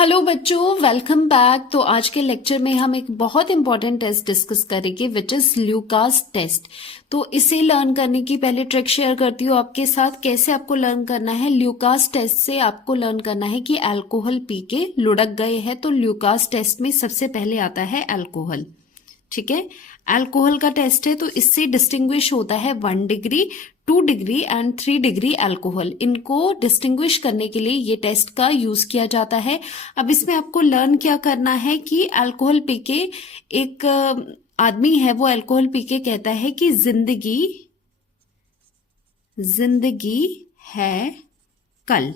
Hello बच्चों, welcome back. तो आज के लेक्चर में हम एक बहुत इंपॉर्टेंट टेस्ट डिस्कस करेंगे विच इज ल्यूकास टेस्ट। तो इसे लर्न करने की पहले ट्रिक शेयर करती हूँ आपके साथ। कैसे आपको लर्न करना है ल्यूकास टेस्ट से, आपको लर्न करना है कि अल्कोहल पी के लुढ़क गए हैं। तो ल्यूकास टेस्ट में सबसे पहले आता है अल्कोहल। ठीक है, अल्कोहल का टेस्ट है। तो इससे डिस्टिंग्विश होता है 1 degree, 2 degree and 3 degree alcohol. इनको डिस्टिंग्विश करने के लिए ये टेस्ट का यूज किया जाता है। अब इसमें आपको लर्न क्या करना है कि अल्कोहल पी के एक आदमी है, वो अल्कोहल पी के कहता है कि जिंदगी है कल।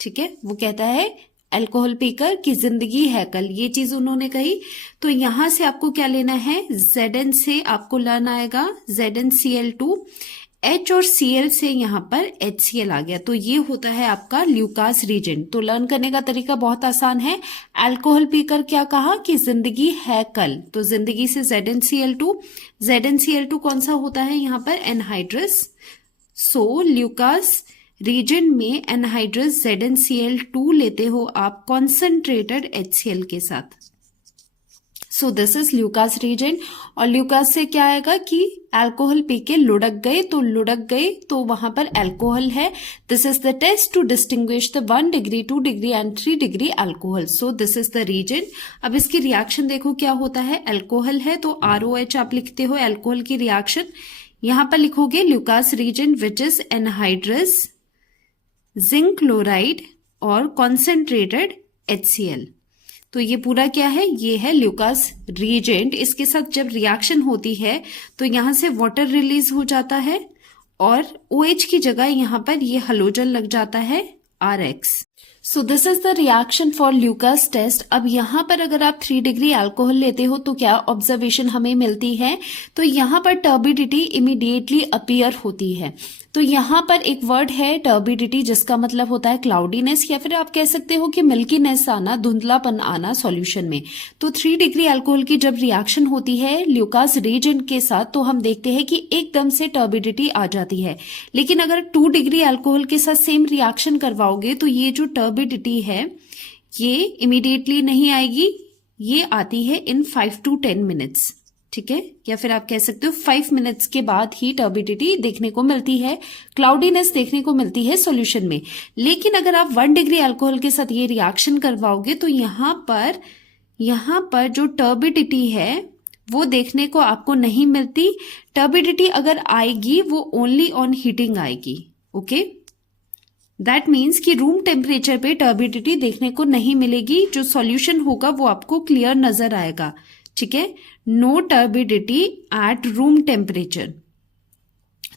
ठीक है, वो कहता है अल्कोहल पीकर कि जिंदगी है कल, ये चीज उन्होंने कही। तो यहां से आपको क्या लेना है, Zn से आपको लर्न आएगा ZnCl2, H और Cl से यहां पर HCl आ गया। तो ये होता है आपका ल्यूकास रीजेंट। तो लर्न करने का तरीका बहुत आसान है। अल्कोहल पीकर क्या कहा कि जिंदगी है कल, तो जिंदगी से ZnCl2 कौन सा होता है यहां पर, एनहाइड्रस। सो ल्यूकास रीजन में एनहाइड्रस ZnCl2 लेते हो आप कॉन्सेंट्रेटेड HCl के साथ। So this is Lucas reagent. और ल्यूकास से क्या आएगा कि अल्कोहल पी के लुढ़क गए, तो लुढ़क गए तो वहां पर अल्कोहल है। This is the test to distinguish the 1 degree, 2 degree and 3 degree alcohol. So this is the reagent. अब इसकी रिएक्शन देखो क्या होता है। अल्कोहल है तो ROH आप लिखते हो अल्कोहल की रिएक्शन। यहां पर लिखोगे Lucas reagent which is anhydrous zinc chloride और कॉन्सेंट्रेटेड HCl। तो ये पूरा क्या है, ये है ल्यूकास रीजेंट। इसके साथ जब रिएक्शन होती है तो यहां से वाटर रिलीज हो जाता है और OH की जगह यहां पर ये हलोजन लग जाता है RX। So this is the reaction for Lucas test. अब यहां पर अगर आप 3 डिग्री अल्कोहल लेते हो तो क्या ऑब्जर्वेशन हमें मिलती है, तो यहां पर टर्बिडिटी इमीडिएटली अपीयर होती है। तो यहां पर एक वर्ड है टर्बिडिटी, जिसका मतलब होता है क्लाउडीनेस, या फिर आप कह सकते हो कि मिल्कीनेस आना, धुंधलापन आना सॉल्यूशन में। तो 3 डिग्री अल्कोहल की जब रिएक्शन होती है ल्यूकास रीजेंट के साथ तो हम देखते हैं कि एकदम से टर्बिडिटी आ जाती है। लेकिन अगर 2 डिग्री अल्कोहल के साथ सेम रिएक्शन करवाओगे तो ये जो टर्बिडिटी है ये इमीडिएटली नहीं आएगी, ये आती है इन 5 to 10 मिनट्स। ठीक है, या फिर आप कह सकते हो 5 मिनट्स के बाद ही टर्बिडिटी देखने को मिलती है, क्लाउडीनेस देखने को मिलती है सॉल्यूशन में। लेकिन अगर आप 1 डिग्री अल्कोहल के साथ ये रिएक्शन करवाओगे तो यहां पर जो टर्बिडिटी है वो देखने को आपको नहीं मिलती। टर्बिडिटी अगर आएगी वो ओनली ऑन हीटिंग आएगी। ओके, दैट मीन्स कि रूम टेम्परेचर पे टर्बिडिटी देखने को नहीं मिलेगी। जो सॉल्यूशन होगा वो आपको क्लियर नजर आएगा। ठीक है, no turbidity at room temperature.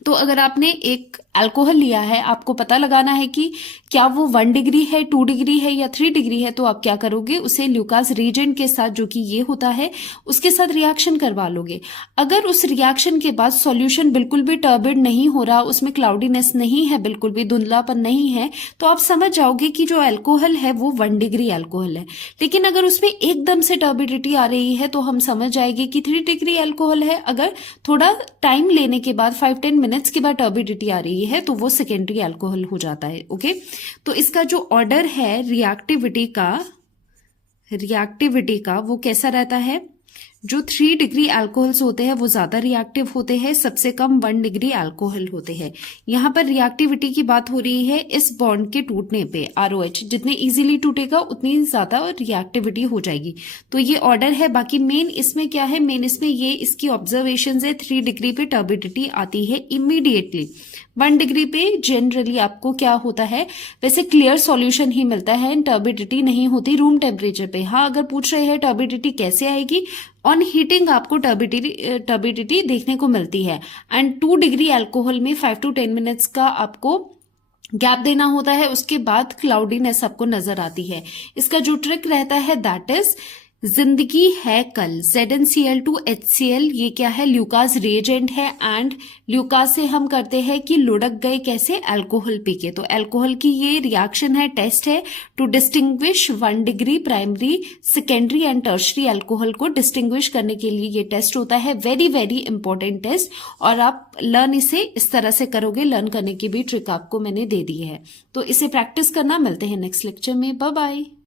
तो अगर आपने एक अल्कोहल लिया है, आपको पता लगाना है कि क्या वो 1 डिग्री है, 2 डिग्री है या 3 डिग्री है, तो आप क्या करोगे, उसे ल्यूकास रीजेंट के साथ, जो कि ये होता है, उसके साथ रिएक्शन करवा लोगे। अगर उस रिएक्शन के बाद सॉल्यूशन बिल्कुल भी टर्बिड नहीं हो रहा, उसमें क्लाउडीनेस नहीं है, बिल्कुल भी धुंधलापन नहीं है, तो आप समझ जाओगे कि जो अल्कोहल है वो 1 डिग्री अल्कोहल है। लेकिन अगर उसमें एकदम से टर्बिडिटी आ रही है तो हम समझ जाएंगे कि 3 डिग्री अल्कोहल है। अगर थोड़ा टाइम लेने के बाद 5-10 मिनट्स के बाद टर्बिडिटी आ रही है तो वो सेकेंडरी अल्कोहल हो जाता है। ओके, तो इसका जो ऑर्डर है रिएक्टिविटी का वो कैसा रहता है, जो 3 डिग्री अल्कोहल्स होते हैं वो ज्यादा रिएक्टिव होते हैं, सबसे कम 1 डिग्री अल्कोहल होते हैं। यहां पर रिएक्टिविटी की बात हो रही है इस बॉन्ड के टूटने पे। ROH जितने इजीली टूटेगा उतनी ज्यादा रिएक्टिविटी हो जाएगी। तो ये ऑर्डर है। बाकी मेन इसमें क्या है, मेन इसमें ये इसकी ऑब्जर्वेशन है 3 डिग्री पे टर्बिडिटी आती है इमीडिएटली। 1 डिग्री पे जनरली आपको क्या होता है, वैसे क्लियर सॉल्यूशन ही मिलता है, टर्बिडिटी नहीं होती रूम टेम्परेचर पे। हाँ, अगर पूछ रहे हैं टर्बिडिटी कैसे आएगी, ऑन हीटिंग आपको टर्बिडिटी देखने को मिलती है। एंड 2 डिग्री अल्कोहल में 5 to 10 मिनट्स का आपको गैप देना होता है, उसके बाद क्लाउडीनेस आपको नजर आती है। इसका जो ट्रिक रहता है दैट इज जिंदगी है कल, ZnCl2 HCl, ये क्या है, ल्यूकास रिएजेंट है। एंड ल्यूकास से हम करते हैं कि लुढ़क गए कैसे, अल्कोहल पी के। तो अल्कोहल की ये रिएक्शन है, टेस्ट है to distinguish 1 degree primary, secondary and tertiary alcohol को डिस्टिंग्विश करने के लिए ये टेस्ट होता है। वेरी वेरी इंपॉर्टेंट टेस्ट, और आप लर्न इसे इस तरह से करोगे। लर्न करने की भी ट्रिक आपको मैंने दे दी है, तो इसे प्रैक्टिस करना। मिलते हैं नेक्स्ट लेक्चर में, बाय बाय।